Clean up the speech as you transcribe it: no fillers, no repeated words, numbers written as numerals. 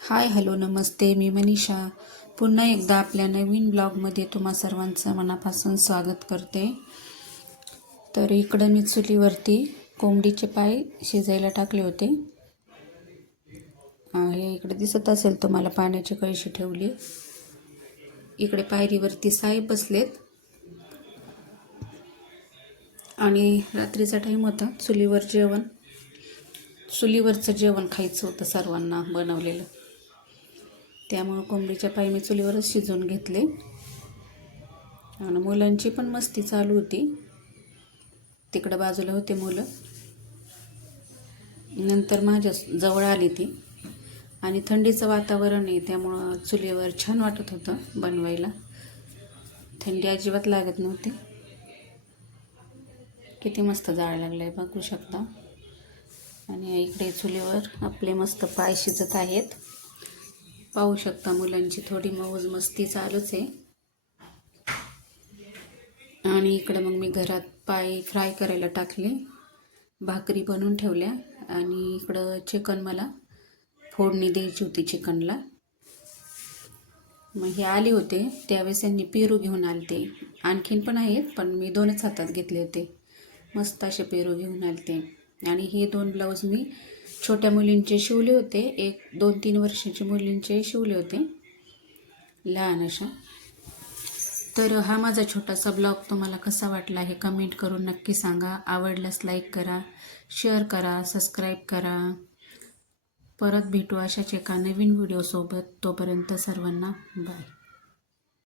Hi hello नमस्ते, मी मनीषा पुन्हा एकदा आपल्या नवीन ब्लॉगमध्ये तुम्हा सर्वांचं मनापासून स्वागत करते. तर इकडं मी चुलीवरती कोंबडीचे पाय शिजायला टाकले होते. हे इकडे दिसत असेल तुम्हाला पाण्याची कळशी ठेवली. इकडे पायरीवरती साहेब बसलेत आणि रात्रीचा टाईम होता. चुलीवरचं जेवण खायचं होतं सर्वांना बनवलेलं. त्यामुळं कोंबडीच्या पाय मी चुलीवरच शिजवून घेतले आणि मुलांची पण मस्ती चालू होती. तिकडं बाजूला होते मुलं. नंतर माझ्या जवळ आली ती आणि थंडीचं वातावरण आहे त्यामुळं चुलीवर छान वाटत होतं बनवायला. थंडी अजिबात लागत नव्हती. किती मस्त जाळ लागलं आहे बघू शकता. आणि इकडे चुलीवर आपले मस्त पाय शिजत आहेत. पाहू शकता मुलांची थोडी मौज मस्ती चालूच आहे. आणि इकडं मग मी घरात पाय फ्राय करायला टाकले. भाकरी बनवून ठेवल्या आणि इकडं चिकन मला फोडणी द्यायची होती चिकनला. मग हे आले होते त्यावेळेस यांनी पेरू घेऊन आलते. आणखीन पण आहेत पण मी दोनच हातात घेतले होते. मस्त असे पेरू घेऊन आलते. आणि हे 2 ब्लाऊज मी छोट्या मुलींचे शिवले होते. 1-2-3 वर्षाच्या मुलींचे शिवले होते लहान अशा. तर हा माझा छोटासा ब्लॉग तुम्हाला कसा वाटला हे कमेंट करून नक्की सांगा. आवडल्यास लाईक करा, शेअर करा, सबस्क्राईब करा. परत भेटू अशाच एका नवीन व्हिडिओसोबत. तोपर्यंत सर्वांना बाय.